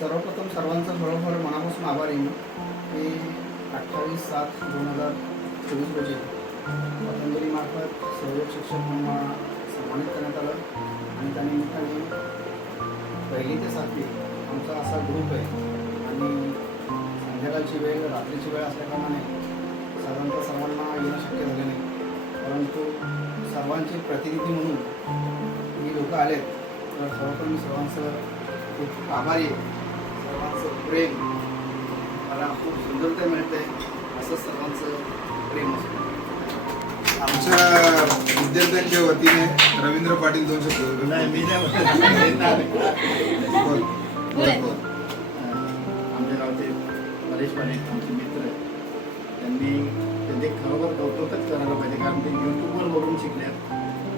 सर्वप्रथम सर्वांचं खरोखर मनापासून आभारी मी की 28/7/2024 रोजी पतंजलीमार्फत सहयोग शिक्षक म्हणून सन्मानित करण्यात आलं आणि त्यानिमित्ताने 1ली ते 7वी आमचा असा ग्रुप आहे आणि संध्याकाळची वेळ रात्रीची वेळ असल्याप्रमाणे साधारणतः सर्वांना येणं शक्य झाले नाही, परंतु सर्वांचे प्रतिनिधी म्हणून ही लोक आलेत. तर खरोखर मी सर्वांचं खूप आभारी आहे. सर्वांचं प्रेम मला खूप सुंदरता मिळते, असं सर्वांचं प्रेम असतं. आमच्या विद्यार्थ्यांच्या वतीने रवींद्र पाटील 2 शब्द. नाही मी नाही आमच्या गावचे परेश पाटील आमचे मित्र आहेत. त्यांचे खरोखर कौतुकच करायला पाहिजे, कारण ते यूट्यूबवर बघून शिकल्यात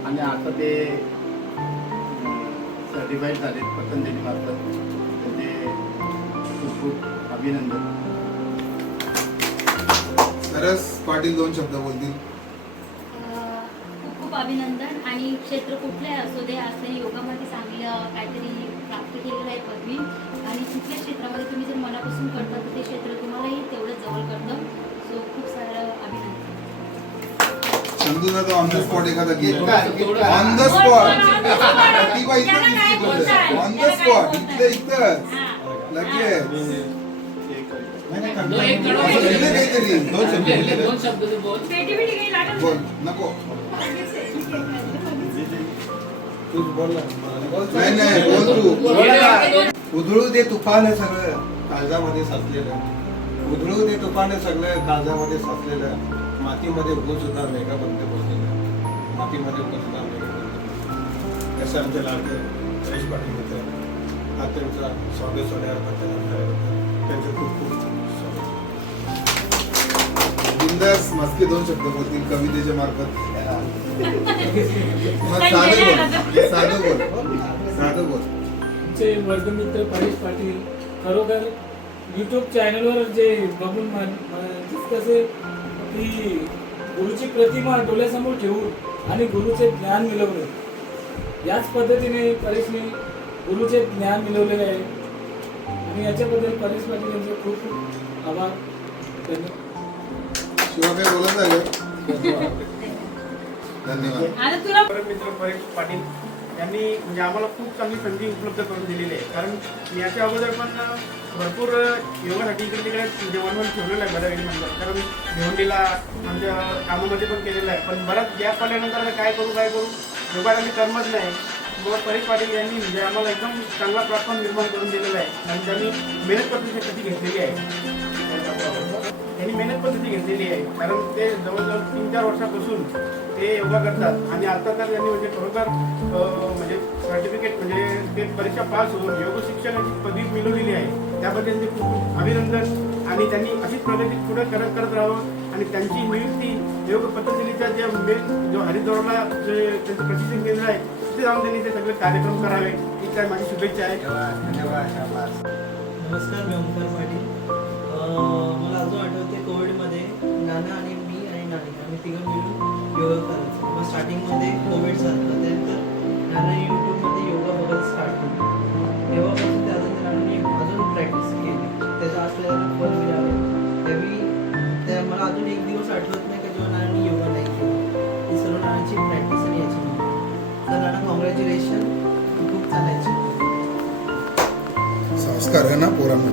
आणि आता ते सर्टिफाईड झालेत पतंजली मार्फत. त्यांचे खूप खूप अभिनंदन. सरस पाटील 2 शब्द बोलतील. खूप खूप अभिनंदन. आणि क्षेत्र कुठले असू दे, असं योगामध्ये चांगलं काहीतरी प्राप्त केलेलं आहे पदवी, आणि कुठल्या क्षेत्रामध्ये तुम्ही जर मनापासून करता तर ते क्षेत्र तुम्हालाही तेवढंच जवळ करतं. सो खूप सारं अभिनंदन. चंदूला तर ऑन द स्पॉट एखादा गेम ऑन द स्पॉट प्रतिभा इथं ऑन द स्पॉट इथं लगेच काहीतरी 2 शब्द बोल. नको नाही बोल तू. उधळू दे तुफान सगळं काळजामध्ये साचलेलं, उधळू दे तुफान सगळं काळजामध्ये साचलेलं, मातीमध्ये उगून सुद्धा मेघाबंद बसलेलं, मातीमध्ये उगून सुद्धा मेघाबंद बसलेलं. असं आमच्या लाडके परेश पाटील मित्र हा त्यांचा स्वागत सोहळ्याबद्दल त्यांचं खूप खूप स्वागत. बिंदास मस्के 2 शब्द बोलतील कवितेच्या मार्फत. साधं बोल. आमचे वर्गमित्र परेश पाटील खरोखर यूट्यूब चॅनलवर जे बघून कसे की गुरुची प्रतिमा डोळ्यासमोर ठेवून आणि गुरुचे ज्ञान मिळवले, याच पद्धतीने परेशने गुरुचे ज्ञान मिळवलेले आहे. आणि याच्याबद्दल परेश पाटील यांचे खूप खूप आभार. शिवा काय बोलत झाले. धन्यवाद. मित्र परेश पाटील यांनी म्हणजे आम्हाला खूप चांगली संधी उपलब्ध करून दिलेली आहे, कारण याच्या अगोदर पण भरपूर योगासाठी इकडे तिकडे जेवण ठेवलेलं आहे बऱ्यापैकी म्हणतात, कारण भिवंडीला आमच्या कामामध्ये पण केलेलं आहे. पण बराच गॅप आल्यानंतर काय करू योगाला मी कर्मच नाही. मग परेश पाटील यांनी म्हणजे आम्हाला एकदम चांगला प्लॅटफॉर्म निर्माण करून दिलेला आहे. आणि त्यांनी मेहनत पद्धती घेतलेली आहे. कारण ते जवळजवळ 3-4 वर्षापासून ते योगा करतात आणि आता तर त्यांनी म्हणजे खरोखर म्हणजे सर्टिफिकेट म्हणजे ते परीक्षा पास होऊन योग शिक्षणाची पदवी मिळवलेली आहे. त्याबद्दल त्यांचे खूप खूप अभिनंदन. आणि त्यांनी अशीच प्रगती पुढे करत राहावं आणि त्यांची नियुक्ती योग पतंजलीच्या जो हरिद्वारला जे त्यांचं प्रशिक्षण केंद्र आहे तिथे जाऊन त्यांनी ते सगळे कार्यक्रम करावे ही काय माझी शुभेच्छा आहे. धन्यवाद. नमस्कार, मी ओंकार पाटील. मला अजून आठवते कोविडमध्ये नाना आणि मी आणि नानी आम्ही तिघं मिळून योगा करायचो. मग स्टार्टिंगमध्ये कोविड झालं, त्यानंतर नानाने यूट्यूबमध्ये योगा बघायला स्टार्ट केलं. तेव्हापासून त्यानंतर नानाने अजून प्रॅक्टिस केली. त्याचा असलेला फल मिळावे. त्यावेळी मला अजून एक दिवस आठवत नाही का जेव्हा नानाने योगा नाही केला. ही सर्व नानाची प्रॅक्टिस आणि याच्यामध्ये. तर नाना कॉंग्रॅच्युलेशन, खूप चालायचे संस्कार आहे ना पोरांना.